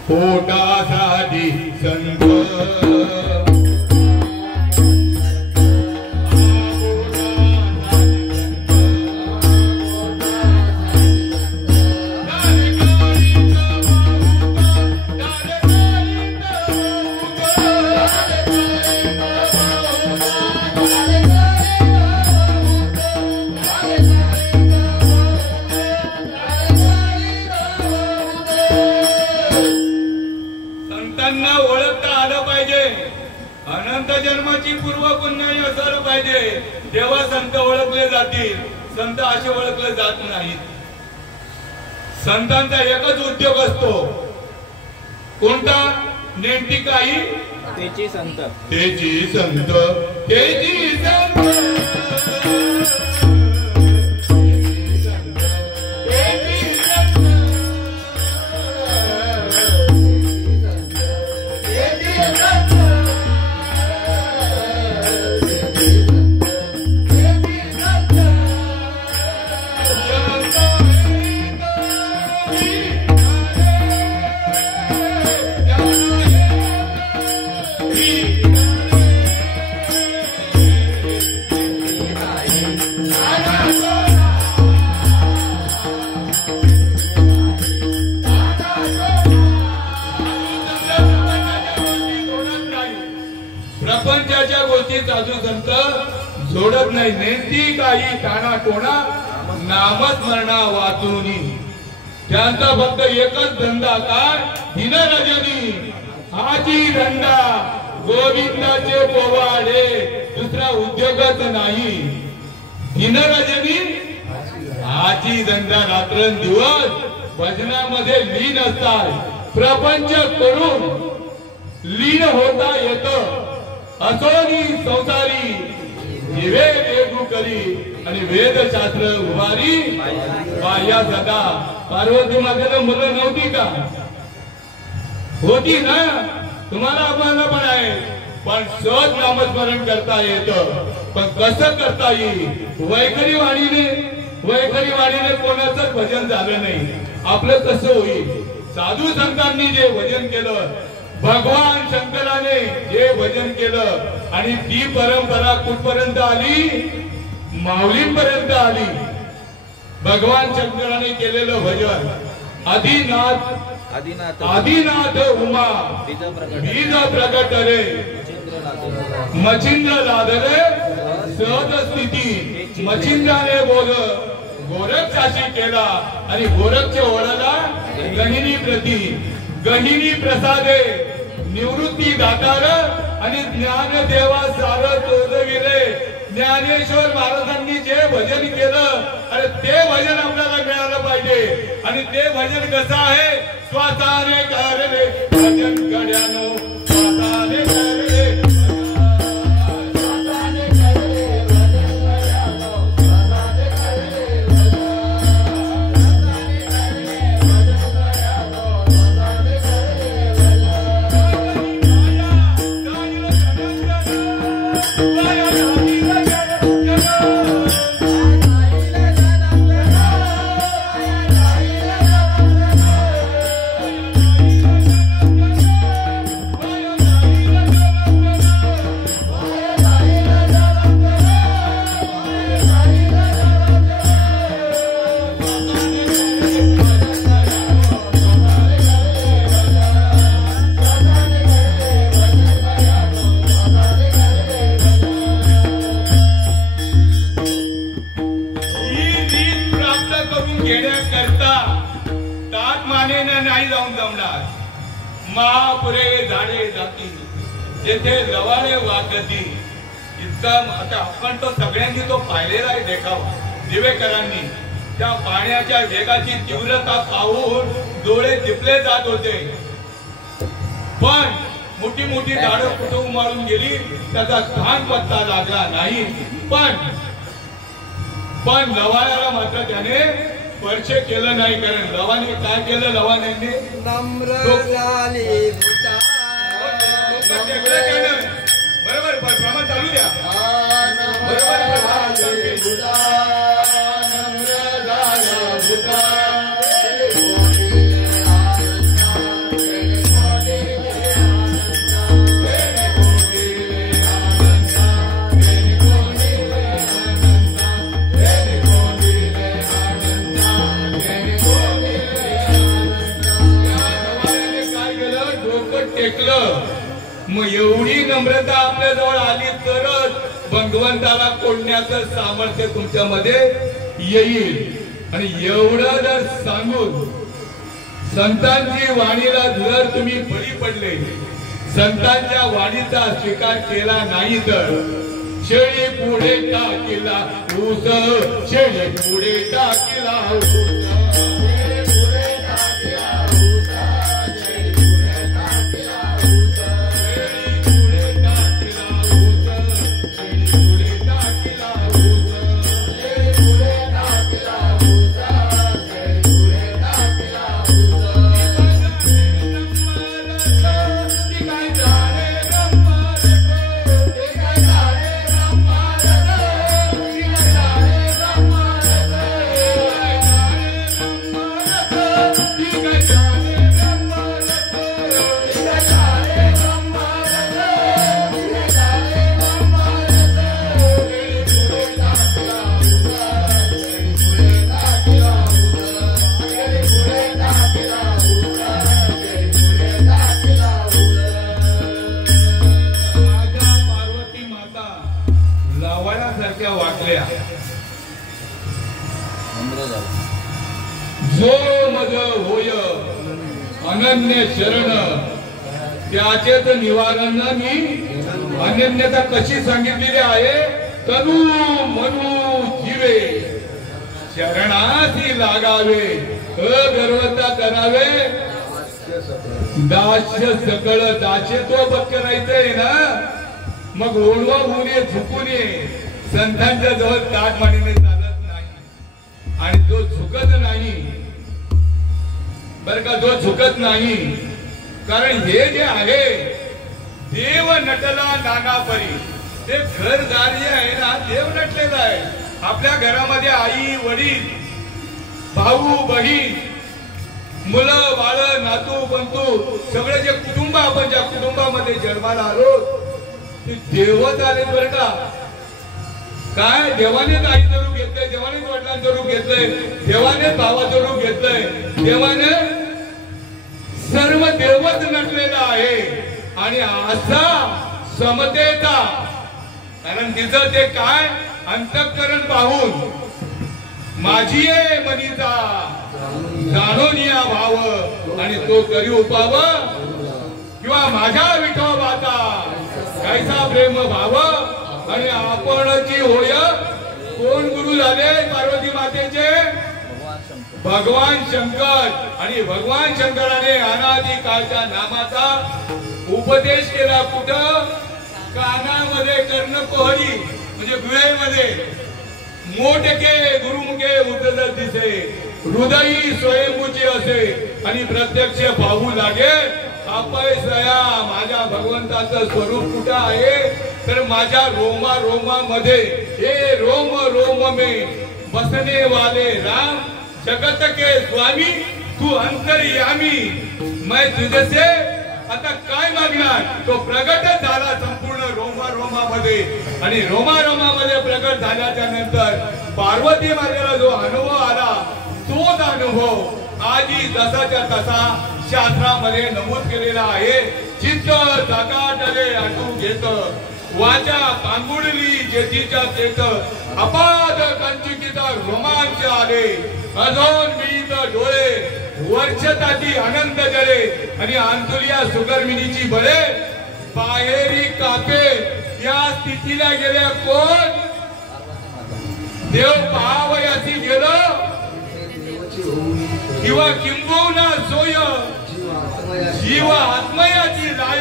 पोटासाठी संत जन्माची पूर्व पुण्य असलं पाहिजे तेव्हा संत ओळखले जातील. संत असे ओळखले जात नाहीत. संतांचा एकच उद्योग असतो. कोणता? नेमकी काही तेची संत तेची संत तेची संत प्रपंचाच्या गोष्टी साधू संत जोडत नाही. नेमकी काही काना कोणा नामस्मरणा वाचुनी. त्यांचा फक्त एकच धंदा काय? दिनरजनी हाची धंदा गोविंदाचे पोवाडे. दुसरा उद्योगच नाही. दिनरजनी हाची धंदा रात्रंदिवस भजनामध्ये लीन असतात. प्रपंच करून लीन होता येतं. असोनी संसारी जीवे वेगू करी. आणि वेदशास्त्र उभारी पाया सदा. पार्वती मातेला मुलं नव्हती का? होती ना. तुम्हाला आम्हाला पण आहे. पण सहज नामस्मरण करता येतं. पण कसं करता येईल? वैखरी वाणीने कोणाचंच भजन झालं नाही. आपलं कसं होईल? साधू संतांनी जे भजन केलं भगवान शंकराने जे भजन केलं आणि ती परंपरा कुठपर्यंत आली, माऊलींपर्यंत आली. भगवान शंकराने केलेलं भजन आदिनाथ उमा बीज प्रकट रे मचिंद्र लादले सहज स्थिती. मचिंद्राने बोध गोरक्षाशी केला आणि गोरक्षच्या ओळाला गहिनी प्रती. गहिनी प्रसादे निवृत्ती दातार आणि ज्ञानदेवा सार तोजविले. ज्ञानेश्वर महाराजांनी जे भजन केलं अरे ते भजन आपल्याला मिळालं पाहिजे. आणि ते भजन कसं आहे, स्वतःने करले भजन गड्यानो स्वतःने करले. महापुरे झाडे जाती जेथे लवाळे वागती. इतका आता आपण तो सगळ्यांनी तो पाहिलेला आहे देखावा. दिवेकरांनी त्या पाण्याच्या वेगाची तीव्रता पाहून डोळे दिपले जात होते. पण मोठी मोठी झाडं कुठं उमारून गेली त्याचा घाण पत्ता लागला नाही. पण लवाळ्याला मात्र त्याने स्पर्श केलं नाही. कारण लवाने काय केलं, लवाण्याने नम्र झाली बरोबर प्रमाण चालू द्या. मग एवढी नम्रता आपल्या जवळ आली तरच भगवंताला कोडण्याचं सामर्थ्य तुमच्यामध्ये येईल. आणि एवढं जर सांगून संतांची वाणीला जर तुम्ही बळी पडले, संतांच्या वाणीचा स्वीकार केला नाही तर शेळी पुढे टाकीला ऊस, शेळी पुढे टाकीला ऊस. जो मज होय अनन्य शरण त्याचेच निवारण मी. अनन्यता कशी सांगितलेली आहे, तनु मनु जीवे शरणासी लागावे, अगर्वता करावे दास्य सकळ. दास्य तो पत्करायचंय ना, मग ओढवा होऊन ये, झुकून ये. संतांच्या जवळ ताट मांडीने चालत नाही. आणि जो झुकत नाही बर का, जो झुकत नाही, कारण हे जे आहे देव नटला नाना परी, ते घरदार जे आहे ना देव नटलेला आहे. आपल्या घरामध्ये आई वडील भाऊ बहीण मुलं बाळ नातू बंधू सगळे जे कुटुंब आपण ज्या कुटुंबामध्ये जन्माला आलो ते देवच आले बरं का. काय देवानेच आईचं रूप घेतलंय, देवानेच वडिलांचं रूप घेतलंय, देवानेच भावाचं रूप घेतलंय, देवाने सर्व देवच नटलेला आहे. आणि असा समतेचा कारण तिचं ते काय अंतःकरण पाहून माझी आहे मनीचा जाणून या भाव आणि तो करी उपाव किंवा माझ्या विठोबाचा कैसा प्रेम भाव. आणि आपणची होय कोण गुरु झाले पार्वती मातेचे भगवान शंकर. आणि भगवान शंकराने अनादी काळच्या नामाचा उपदेश केला कुठं कानामध्ये कर्णकोहरी म्हणजे गुहेमध्ये मोठके गुरुमुखे उतरत दिसे हृदयी स्वयंभूचे असे आणि प्रत्यक्ष पाहू लागे आपयसया माझ्या भगवंताचं स्वरूप कुठं आहे तर माझ्या रोमा रोमामध्ये हे रोम रोम में बसने वाले राम जगत के स्वामी तू अंतर्यामी मैं तुझसे आता काय मागणार. तो प्रगट झाला संपूर्ण रोमा रोमामध्ये आणि रोमा रोमामध्ये प्रगट झाल्याच्या नंतर पार्वती मातेला जो अनुभव आला तोच अनुभव आजी जसाच्या तसा शास्त्रामध्ये नमूद केलेला आहे. चित्त जागाटले आठू घेत वाचा पांगुळली जेथीच्या चेत अपाद कंचिकीचा रोमांच आले अजून मीत डोळे वर्षताची आनंद जळे आणि अंतुलिया सुगर्मिनीची बळे बाहेरी कापे या स्थितीला गेल्या कोण देव पाहावयासी गेलं किंवा किंबहुना सोय जीव आत्मयाची लाय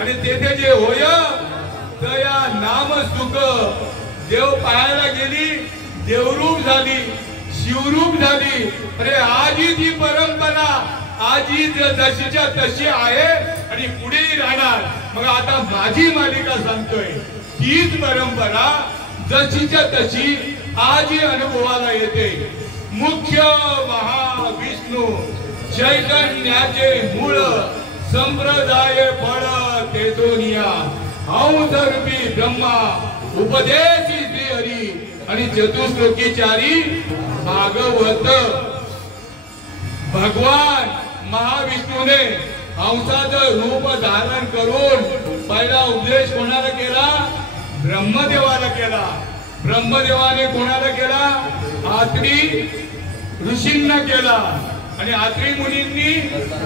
आणि तेथे जे होय तया नाम सुख. देव पाहायला गेली देवरूप झाली शिवरूप झाली. अरे आजी ती परंपरा आजी जशीच्या तशी आहे आणि पुढेही राहणार. मग आता माझी मालिका सांगतोय तीच परंपरा जशीच्या तशी आजी अनुभवाला येते. मुख्य महाविष्णू चैतन्याचे मूळ संप्रदाय फळ तेजोनिया औदर्भी ब्रह्मा उपदेशी श्री हरी आणि चतुश्लोकीचारी भागवत. भगवान महाविष्णूने हंसाचं रूप धारण करून पहिला उपदेश कोणाला केला ब्रह्मदेवाला केला. ब्रह्मदेवाने कोणाला केला आत्री ऋषींना केला आणि आत्री मुनींनी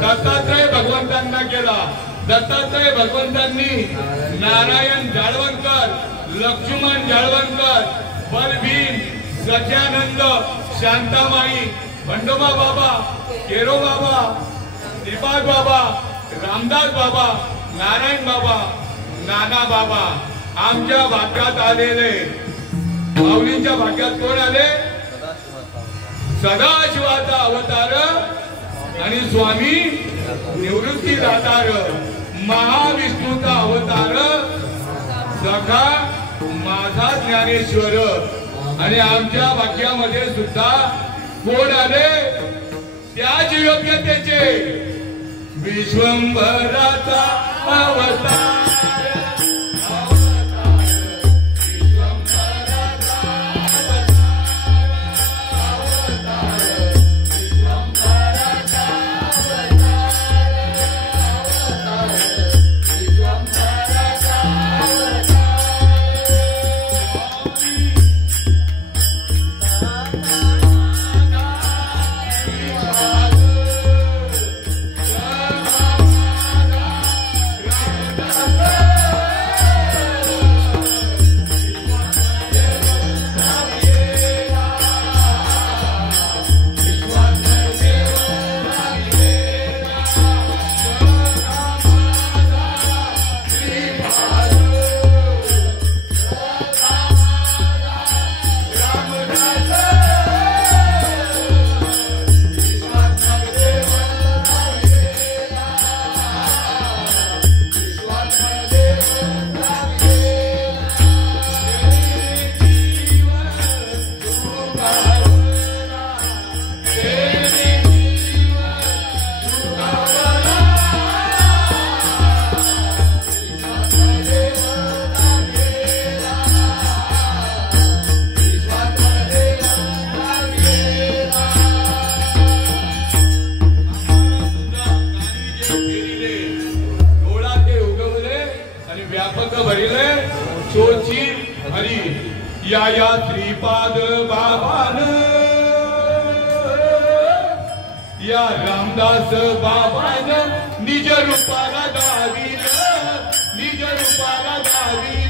दत्तात्रय भगवंतांना केला. दत्तात्रय भगवंतांनी नारायण जाळवणकर लक्ष्मण जाळवणकर बलभीम सत्यानंद शांतामाई खंडोबा बाबा केरो बाबा श्रीपाद बाबा रामदास बाबा नारायण बाबा नाना बाबा आमच्या भाग्यात आलेले माऊलींच्या भाग्यात कोण आले सदाशिवाचा अवतार आणि स्वामी निवृत्ती दातार महाविष्णूचा अवतार सखा माझा ज्ञानेश्वर. आणि आमच्या भाग्यामध्ये सुद्धा कोण आले त्याच योग्यतेचे विश्वंभराचा अवतार. व्यापक भरिले चोची हरी या श्रीपाद बाबान या रामदास बाबान निज रूपाला दावील निज रूपाला दावील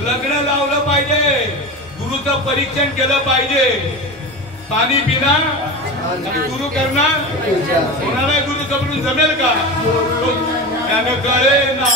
लग्न लावलं पाहिजे, गुरुचं परीक्षण केलं पाहिजे, पाणी पिणार आणि गुरु करणार, कोणाला गुरु समजून जमेल का? त्यानं कळे ना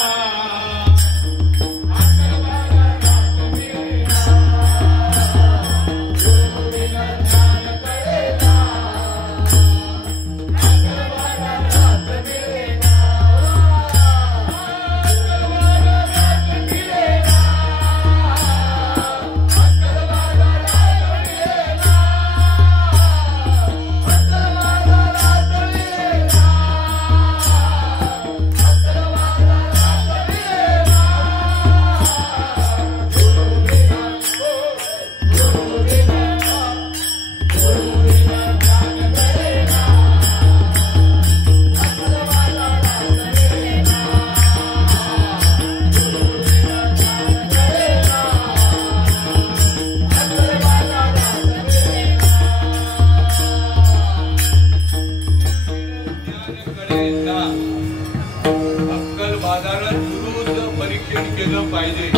पाहिजे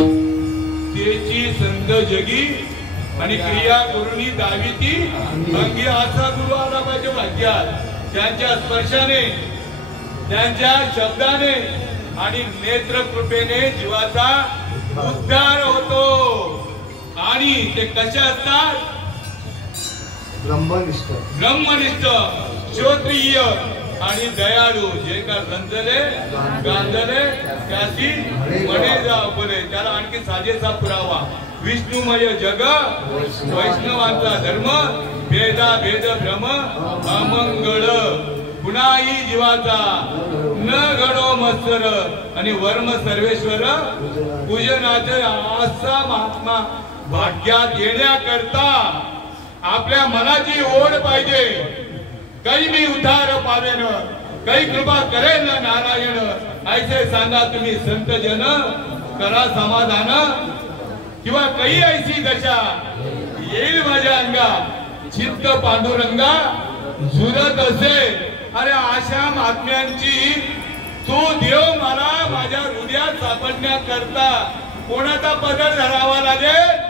त्याची संत जगी आणि क्रिया करून दावी ती अंगी असा गुरु आला पाहिजे भाग्यात, त्यांच्या स्पर्शाने त्यांच्या शब्दाने आणि नेत्र कृपेने जीवाचा उद्धार होतो. आणि ते कसे असतात? ब्रह्मनिष्ठ श्रोत्रिय आणि दयाळू, जे का रंजले गांजले त्याची म्हणे जापले. त्याला आणखी साजेसा पुरावा विष्णुमय जग वैष्णवांचा धर्म भेदा भेद भ्रम अमंगळ पुनाही जीवाचा न घडो मत्सर आणि वर्म सर्वेश्वर पूजनाचे असा महात्मा भाग्यात येण्याकरता आपल्या मनाची ओढ पाहिजे. काही मी उद्धार पावेन, काही कृपा करेन नारायण, ऐसे सांगा तुम्ही संत जन, करा समाधान. किंवा काही ऐसी दशा येईल माझ्या अंगा, चित्त पांडुरंगा झुरत असे. अरे अशा महात्म्यांची तो देव मला माझ्या हृदयात सापडण्याकरता कोणाचा पदर धरावा लागेल?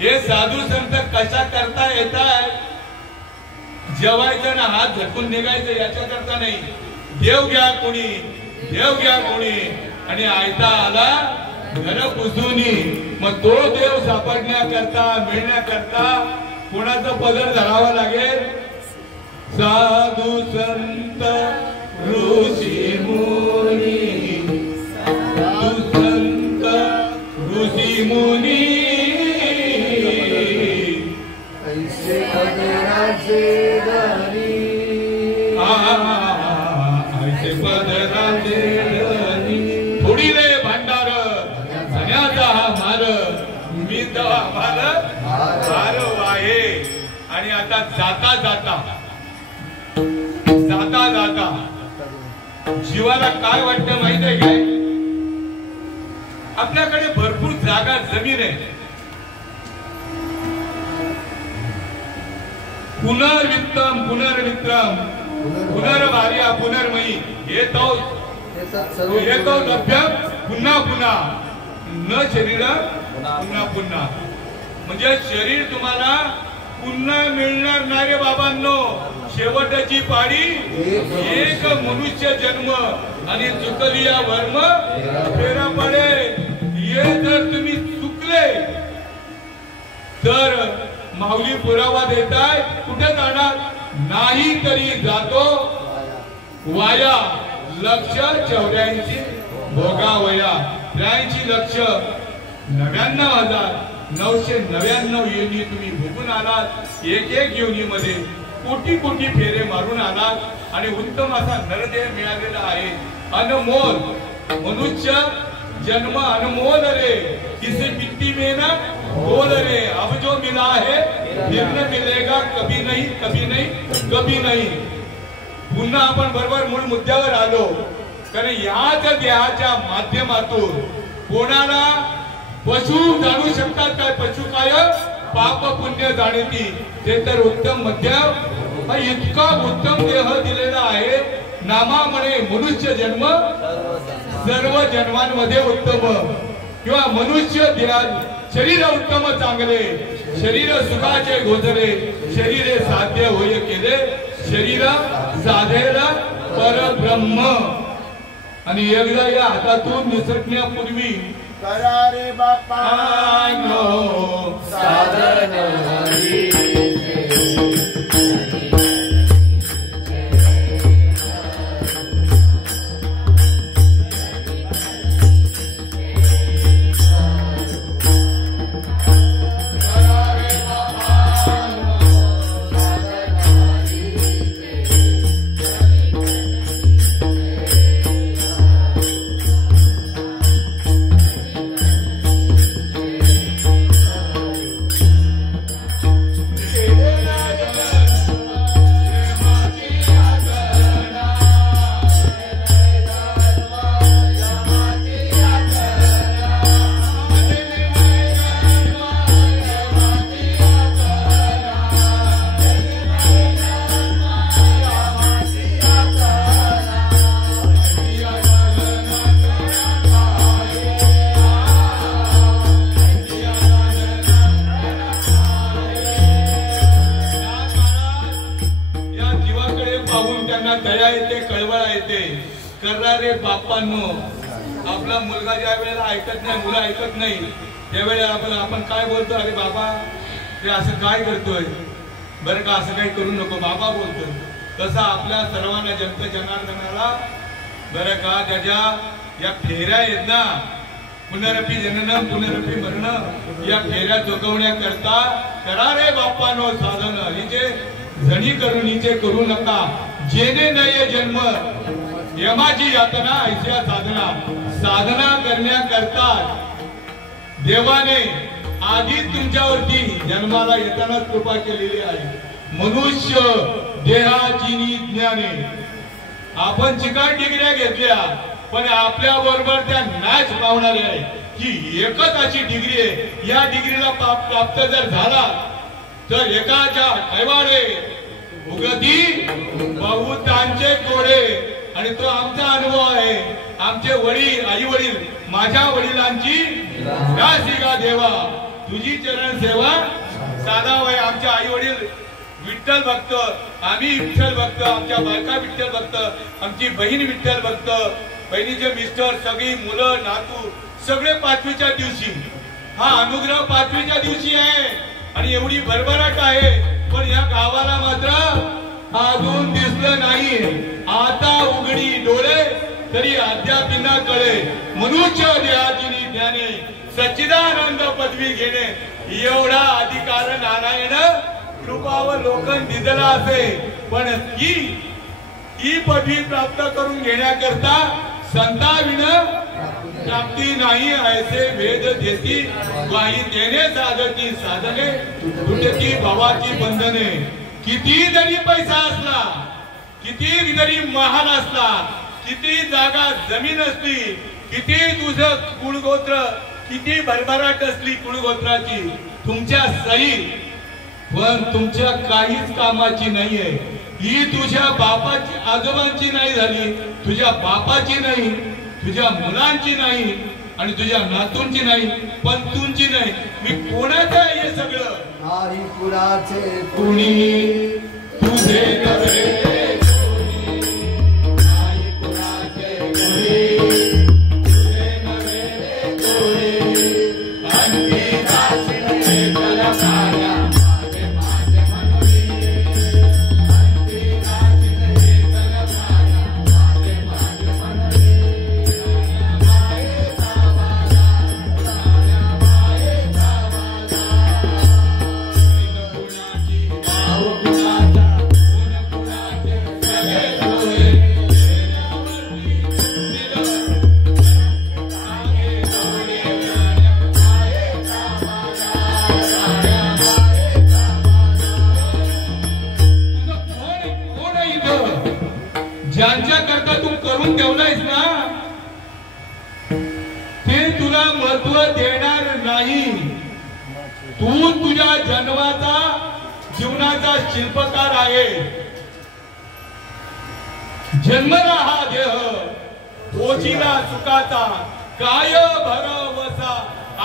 हे साधू संत कशा करता येतात? जेवायचं ना हात झटकून निघायचं याच्या करता नाही. देव घ्या कोणी, देव घ्या कोणी, आणि आयता आला घर पुसूनी. मग तो देव सापडण्याकरता मिळण्याकरता कोणाचा पदर धरावा लागेल? साधू संत ऋषी मुनी, साधू संत ऋषी मुनी, ऐसे पदराचे धनी, ऐसे पदराचे धनी. थोडी रे भांडार सण्याचा हा मार, मी दवा मार आहे. आणि आता जाता जाता जाता जाता जीवाला काय वाटतं माहित आहे काय? आपल्याकडे भरपूर जागा जमीन आहे. पुनर्वित्तम पुनर्वित्रम पुनर्भार्या पुनर्मयी येतो लभ्यम पुन्हा पुन्हा न शरीर पुन्हा पुन्हा. म्हणजे शरीर तुम्हाला पुन्हा मिळणार नाही रे बाबांनो. शेवटची पाडी एक मनुष्य जन्म, आणि चुकली या वर्म फेरा पडे. हे जर तुम्ही चुकले तर माऊली पुरावा देताय. कुठे जाणार? नाही तरी जातो वाया. लक्ष 84 भोगावया. 83 लक्ष 99,999 योनी तुम्ही भोगून आलात. एक एक योनीमध्ये कोटी कोटी फेरे मारून आलात आणि उत्तम असा नरदेह मिळालेला आहे. अनमोल मनुष्य जन्म अनमोल रे, किसी मिट्टी में ना बोल रे. अब जो मिला है फिर न मिलेगा कभी नहीं, कभी नहीं, कभी नहीं. पुन्हा आपण बरोबर मूळ मुद्द्यावर आलो. कारण याच देहाच्या माध्यमातून कोणाला पशु जाणू शकतात काय? पशु काय? पाप पुण्य जाणती. ते तर उत्तम मध्यम, इतका उत्तम देह दिलेला आहे. नामा म्हणे मनुष्य जन्म सर्व जन्मांमध्ये उत्तम, किंवा मनुष्य देहात शरीर उत्तम चांगले, शरीर सुखाचे गोजरे, शरीरे साध्य होय केले, शरीर साधेल परब्रह्म. आणि एकदा या हातातून निसटण्यापूर्वी करा रे बापा साधन दया येते, कळवळा येते. करा रे बापांनो. आपला मुलगा ज्या वेळेला ऐकत नाही, मुलं ऐकत नाही, त्यावेळेला आपण काय बोलतो? अरे बाबा ते असं काय करतोय, बरं का असं काही करू नको बाबा बोलतोय. तसा आपल्या सर्वांना जंत जनार्दनाला बरं का त्याच्या या फेऱ्या आहेत ना, पुनरपी जनन पुनरपी मरण, या फेऱ्या चुकवण्याकरता करा रे बापांनो साधन. हिचे झणी करून हिचे करू नका. जेने नये जन्म यमाची यातना ऐशा साधना. साधना करण्याकरता देवाने आधी तुमच्यावरती जन्माला येताना कृपा केलेली आहे. मनुष्य देहाची ज्ञाने आपण चिकाट डिग्र्या घेतल्या, पण आपल्या बरोबर त्या नाच पावणाऱ्या आहे की एकच अशी डिग्री आहे. या डिग्रीला प्राप्त जर झाला तर एकाच्या कैवाडे उगती बहुतांचे कोडे. आणि तो आमचा अनुभव आहे. आमचे वडील आई वडील माझ्या वडिलांची राशिका देवा तुझी चरण सेवा साधावय. आमचे आई वडील विठ्ठल भक्त, आम्ही विठ्ठल भक्त, आमच्या बायका विठ्ठल भक्त, आमची बहीण विठ्ठल भक्त, बहिणीचे मिस्टर, सगळी मुलं नातू सगळे 5वीच्या दिवशी. हा अनुग्रह 5वीच्या दिवशी आहे आणि एवढी भरभराट आहे. पण या गावाला मात्र अजून दिसलं नाही. आता उघडी डोळे तरी अद्याप न कळे. मनुष्य देहाची ज्ञाने सच्चिदानंद पदवी घेणे एवढा अधिकार नारायण कृपावर लोकन दिलेला असे. पण ती पदवी प्राप्त करून घेण्याकरता संताविन प्राप्ती नाही ऐसे वेद देती. काही देणे साधती साधने तुटती भावाची बंधने. किती जरी पैसा असला, किती जरी महाल असला, किती जागा जमीन असली, किती तुझं कुळगोत्र, किती भरभराट असली कुळगोत्राची, तुमच्या सही पण तुमच्या काहीच कामाची नाहीये. ही तुझ्या बापाची आजोबांची नाही झाली, तुझ्या बापाची नाही, तुझ्या मुलांची नाही आणि तुझ्या नातूंची नाही, पण तुमची नाही. मी कोणाचं आहे हे सगळं? नाही कुणाचे कुणी तुझे नव्हे. ज्यांच्या करता तू करून ठेवलायस ना ते तुला महत्व देणार नाही. तू तुझ्या जन्माचा जीवनाचा शिल्पकार आहे. जन्मला हा देह पोचीला सुखाचा काय भरवसा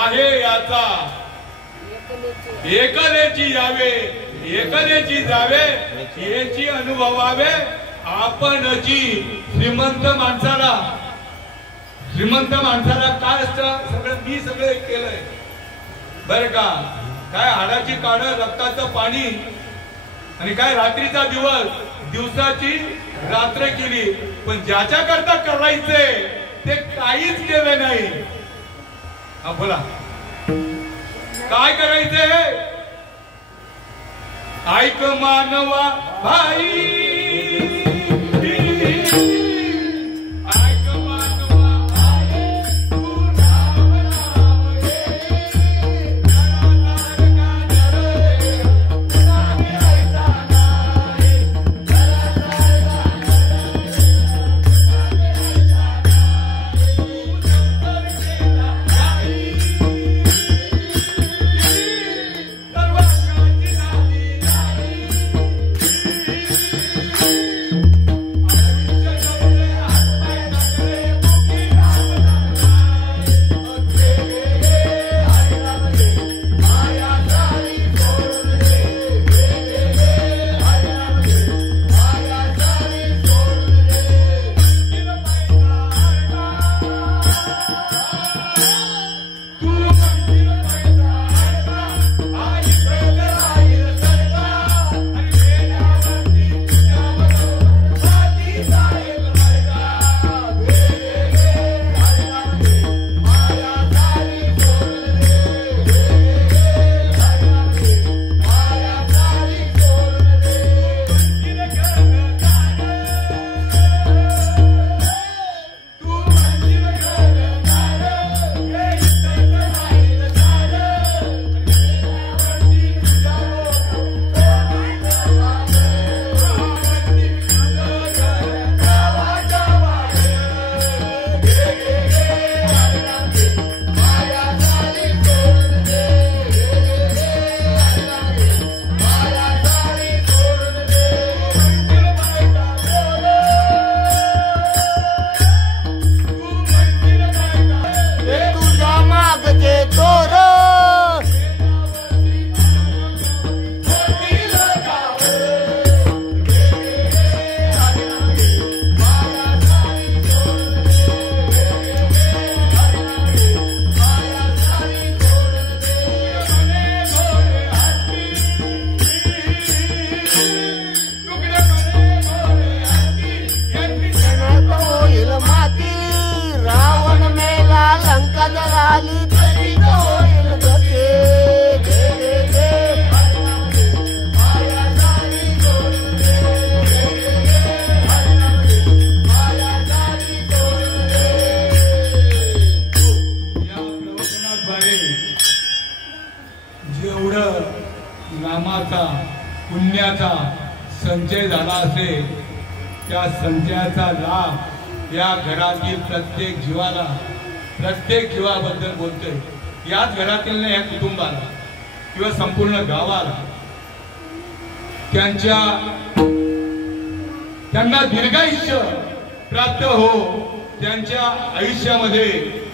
आहे याचा. एकलेची यावे एकलेची जावे याची अनुभवावे आपणची. श्रीमंत माणसाला काय असतं? सगळं मी सगळं केलंय बर का. काय हाडाची काढ, रक्ताचं पाणी आणि काय रात्रीचा दिवस, दिवसाची रात्र केली. पण ज्याच्या करता करायचे ते काहीच केलं नाही. हा बोला काय करायचंय? ऐक मानवा भाई, जेवढं नामाचा पुण्याचा संचय झाला असेल त्या संचयाचा लाभ या घरातील प्रत्येक जीवाबद्दल बोलतोय. याच घरातील नाही, या कुटुंबाला किंवा संपूर्ण गावाला त्यांना दीर्घायुष्य प्राप्त हो. त्यांच्या आयुष्यामध्ये,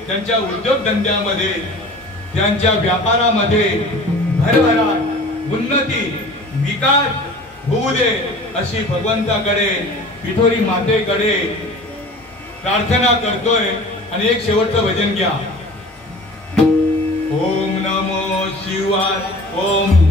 त्यांच्या उद्योगधंद्यामध्ये, त्यांच्या व्यापारामध्ये भरभराट, उन्नती, विकास होऊ दे अशी भगवंताकडे, पिठोरी मातेकडे प्रार्थना करतोय. आणि एक शेवटचं भजन घ्या. ओम नमो शिवाय. ओम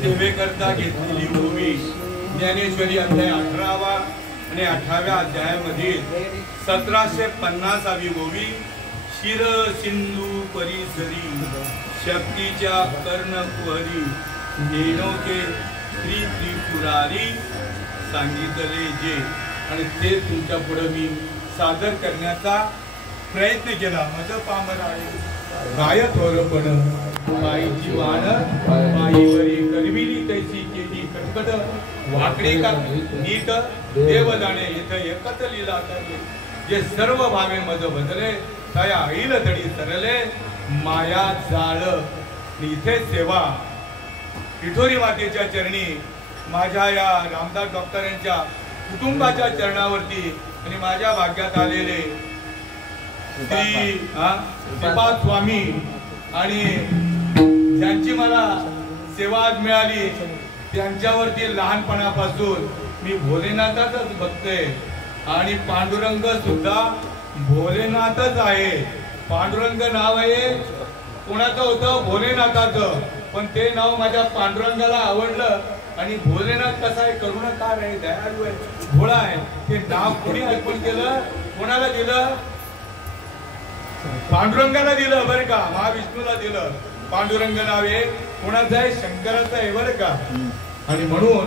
सेवेकरता घेतलेली ओवी ज्ञानेश्वरी अध्याय 18 आणि 18व्या अध्यायामधील 1750वी ओवी. शिर सिंधू परिसरी शक्तीच्या कर्णकुहरी येणोके श्री त्रिपुरारी सांगितले जे. आणि ते तुमच्या पुढे मी सादर करण्याचा प्रयत्न केला. मज पामर आहे काय थोरपण बाईची वाण बाईवरी करविली तैसी केली कटकट वाकडी का नीट देव जाणे इथं एकच लीला करले. जे सर्व भावे मज बदले तया आईल तडी सरले माया जाळ. इथे सेवा पिठोरी मातेच्या चरणी, माझ्या या रामदास डॉक्टरांच्या कुटुंबाच्या चरणावरती आणि माझ्या भाग्यात आलेले श्री श्रीपाद स्वामी आणि ज्यांची मला सेवा आज मिळाली त्यांच्यावरती लहानपणापासून मी भोलेनाथाचाच भक्त आहे. आणि पांडुरंग सुद्धा भोलेनाथच आहे. पांडुरंग नाव आहे कोणाचं होतं? भोलेनाथाचं. पण ते नाव माझ्या पांडुरंगाला आवडलं. आणि भोलेनाथ कसा आहे? करुणाकार आहे, दयाळू आहे, भोळा आहे. ते नाव कोणी अर्पण केलं? कोणाला दिलं? पांडुरंगाला दिलं बरं का. महाविष्णूला दिलं. पांडुरंग नाव आहे कोणाचं आहे? शंकराचं आहे बरं का. आणि म्हणून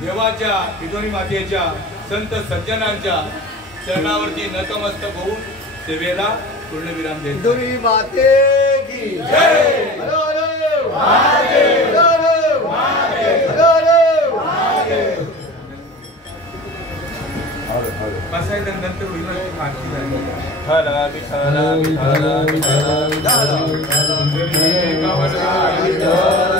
देवाच्या पिठोरी मातेच्या संत सज्जनांच्या चरणावरती नतमस्तक होऊन सेवेला पूर्णविराम देतो. पिठोरी माते की जय. हर हर महादेव. हर हर महादेव. हर हर महादेव. बसायचं नंतर होईल आरती झाली. हरा विठला विठला विठला विठला